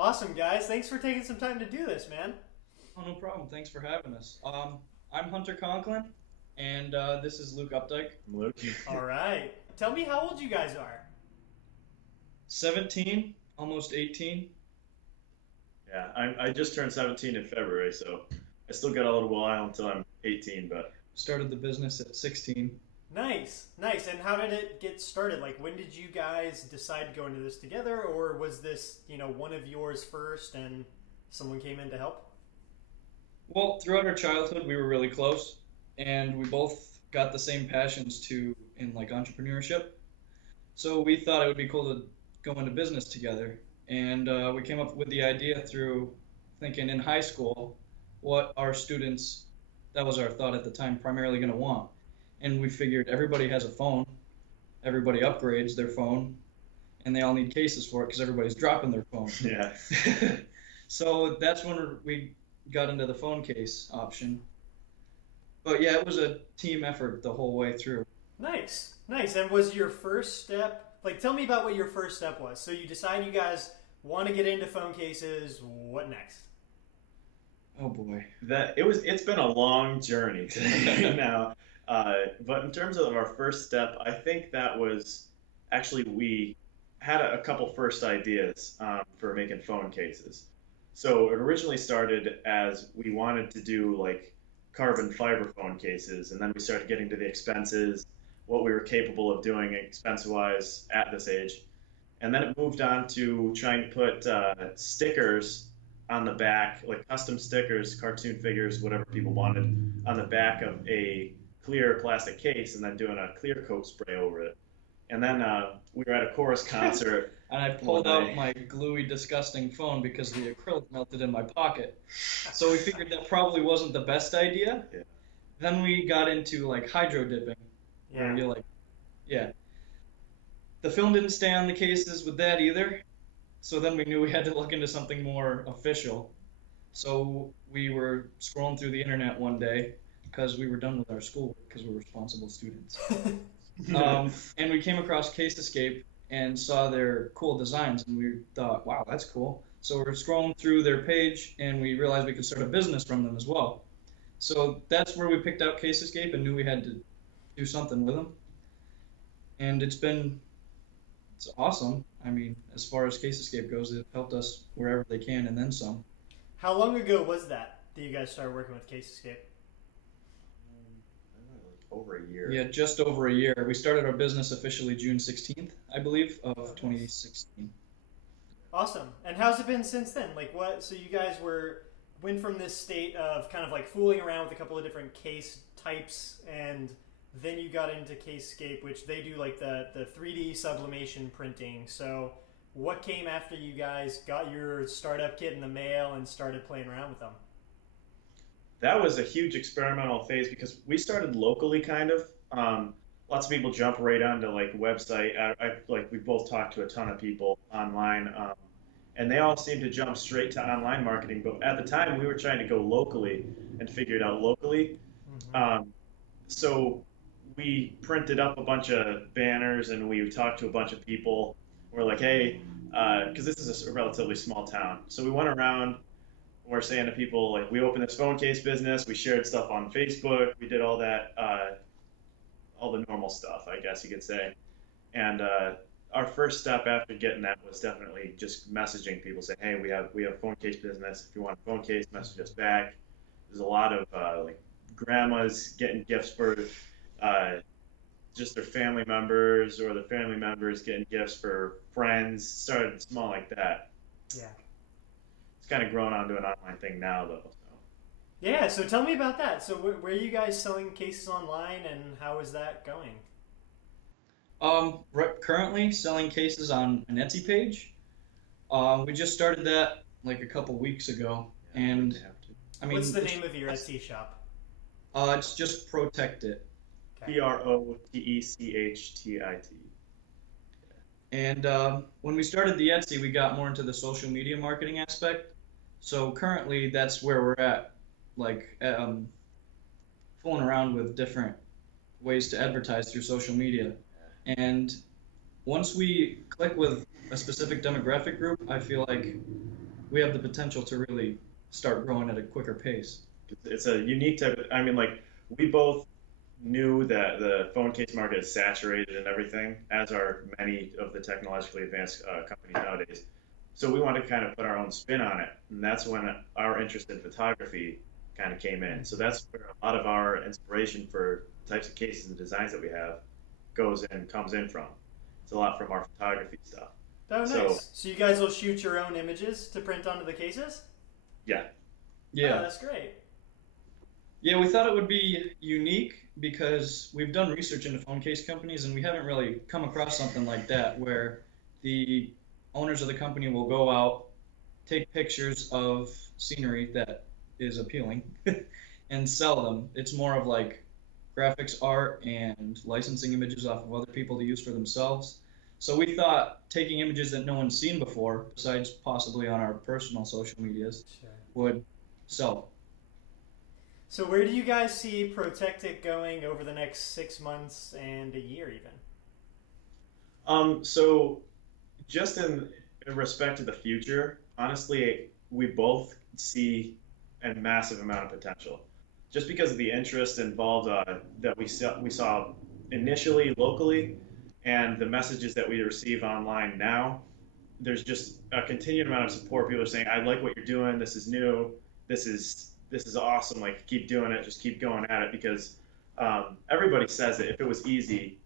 Awesome, guys. Thanks for taking some time to do this, man. Oh, no problem. Thanks for having us. I'm Hunter Conklin, and this is Luke Updyke. I'm Luke. All right. Tell me how old you guys are. 17, almost 18. Yeah, I just turned 17 in February, so I still got a little while until I'm 18. But Started the business at 16. Nice, nice. And how did it get started? Like, when did you guys decide to go into this together, or was this, one of yours first and someone came in to help? Well, throughout our childhood, we were really close, and we both got the same passions in like entrepreneurship. So we thought it would be cool to go into business together, and we came up with the idea through thinking in high school what our students, that was our thought at the time, primarily going to want. And we figured everybody has a phone, everybody upgrades their phone, and they all need cases for it because everybody's dropping their phone. yeah, So that's when we got into the phone case option. But yeah, it was a team effort the whole way through. Nice, nice. And was your first step, like, tell me about what your first step was. So you decide you guys want to get into phone cases. What next? Oh boy. it's been a long journey now. But in terms of our first step, I think that was actually we had a couple first ideas for making phone cases. So it originally started as we wanted to do like carbon fiber phone cases, and then we started getting to the expenses, what we were capable of doing expense wise at this age. And then it moved on to trying to put stickers on the back, like custom stickers, cartoon figures, whatever people wanted, on the back of a clear plastic case, and then doing a clear coat spray over it. And then we were at a chorus concert And I one pulled out day. my gluey, disgusting phone because the acrylic melted in my pocket. So we figured that probably wasn't the best idea. Yeah. Then we got into like hydro dipping, where Yeah. you like, yeah. The film didn't stay on the cases with that either. So then we knew we had to look into something more official. So we were scrolling through the internet one day because we were done with our school because we're responsible students. And we came across Case Escape and saw their cool designs, and we thought, wow, that's cool. So we're scrolling through their page, and we realized we could start a business from them as well. So that's where we picked out Case Escape and knew we had to do something with them. And it's awesome. I mean, as far as Case Escape goes, they've helped us wherever they can and then some. How long ago was that you guys started working with Case Escape? Over a year. Yeah, just over a year. We started our business officially June 16th, I believe, Oh, of nice. 2016. Awesome. And how's it been since then? Like, what? So you guys went from this state of kind of like fooling around with a couple of different case types, and then you got into Casescape, which they do like the 3D sublimation printing. So what came after you guys got your startup kit in the mail and started playing around with them? That was a huge experimental phase because we started locally, kind of. Lots of people jump right onto like website. Like we both talked to a ton of people online, and they all seem to jump straight to online marketing. But at the time, we were trying to go locally and figure it out locally. Hmm. Um, so we printed up a bunch of banners and we talked to a bunch of people. We're like, hey, because this is a relatively small town, so we went around. We're saying to people like, we opened this phone case business. We shared stuff on Facebook. We did all that, all the normal stuff, I guess you could say. And our first step after getting that was definitely just messaging people, saying, hey, we have phone case business. If you want a phone case, message us back. There's a lot of like grandmas getting gifts for uh, just their family members, or the family members getting gifts for friends. Started small like that. Yeah. It's kind of grown onto an online thing now, though. So. Yeah. So tell me about that. So where are you guys selling cases online, and how is that going? Currently selling cases on an Etsy page. We just started that like a couple weeks ago, Yeah, we and have to. I What's mean, the name of your Etsy shop? it's just Protect It. Okay. Protechtit. And when we started the Etsy, we got more into the social media marketing aspect. So currently, that's where we're at, like fooling around with different ways to advertise through social media. And once we click with a specific demographic group, I feel like we have the potential to really start growing at a quicker pace. It's a unique type of, I mean, like, we both knew that the phone case market is saturated and everything, as are many of the technologically advanced companies nowadays. So we wanted to kind of put our own spin on it, and that's when our interest in photography kind of came in. So that's where a lot of our inspiration for the types of cases and designs that we have comes in from. It's a lot from our photography stuff. Oh, nice. So So you guys will shoot your own images to print onto the cases? yeah, Yeah. Oh, that's great. Yeah, we thought it would be unique because we've done research into phone case companies and we haven't really come across something like that where the owners of the company will go out, take pictures of scenery that is appealing, and sell them. It's more of like graphics art and licensing images off of other people to use for themselves. So we thought taking images that no one's seen before, besides possibly on our personal social medias, Sure. would sell. So where do you guys see Protect It going over the next 6 months and a year even? So just in respect to the future, honestly, we both see a massive amount of potential. Just because of the interest involved that we saw initially locally, and the messages that we receive online now, there's just a continued amount of support. People are saying, "I like what you're doing. This is new. This is awesome. Like, keep doing it. Just keep going at it." Because everybody says that if it was easy,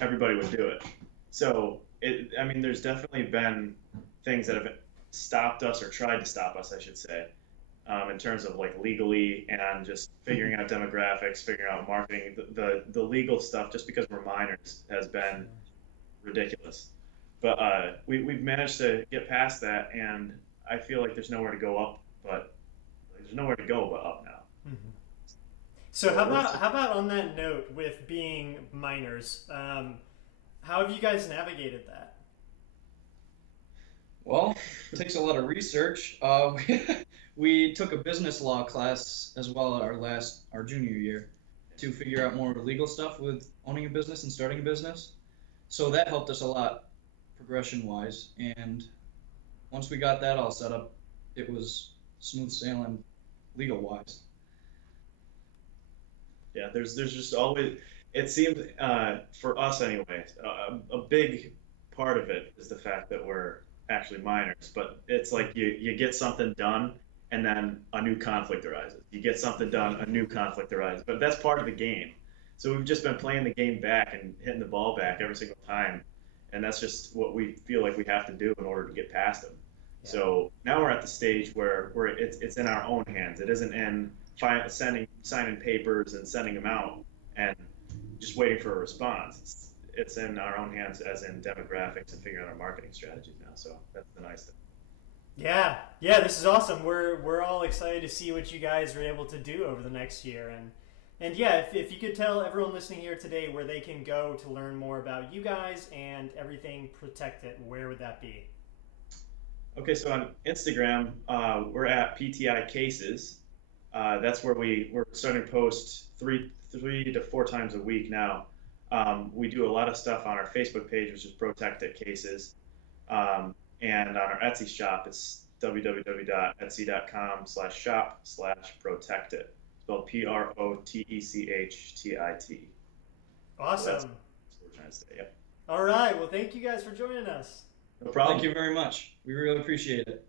everybody would do it. So I mean, there's definitely been things that have stopped us, or tried to stop us, I should say, in terms of like legally and just figuring out demographics, figuring out marketing. The legal stuff, just because we're minors, has been ridiculous. But we've managed to get past that, and I feel like there's nowhere to go up, but there's nowhere to go but up now. Mm-hmm. So how about on that note with being minors? How have you guys navigated that? Well, it takes a lot of research. We took a business law class as well at our junior year to figure out more legal stuff with owning a business and starting a business. So that helped us a lot progression wise. And once we got that all set up, it was smooth sailing legal wise. Yeah, there's just always, it seems, for us anyway, a big part of it is the fact that we're actually minors. But it's like you get something done, and then a new conflict arises. You get something done, a new conflict arises. But that's part of the game. So we've just been playing the game back and hitting the ball back every single time, and that's just what we feel like we have to do in order to get past them. Yeah. So now we're at the stage where it's in our own hands. It isn't in signing papers and sending them out and just waiting for a response. It's in our own hands, as in demographics and figuring out our marketing strategies now. So that's the nice thing. Yeah, this is awesome. We're all excited to see what you guys are able to do over the next year, and yeah, if you could tell everyone listening here today where they can go to learn more about you guys and everything Protect It, where would that be? Okay, so on Instagram, we're at PTI Cases. That's where we're starting to post three to four times a week now. We do a lot of stuff on our Facebook page, which is Protect It Cases. And on our Etsy shop, it's www.etsy.com/shop/protectit. Spelled PROTECHTIT. Awesome. So that's what we're trying to say. Yep. All right. Well, thank you guys for joining us. No problem. Thank you very much. We really appreciate it.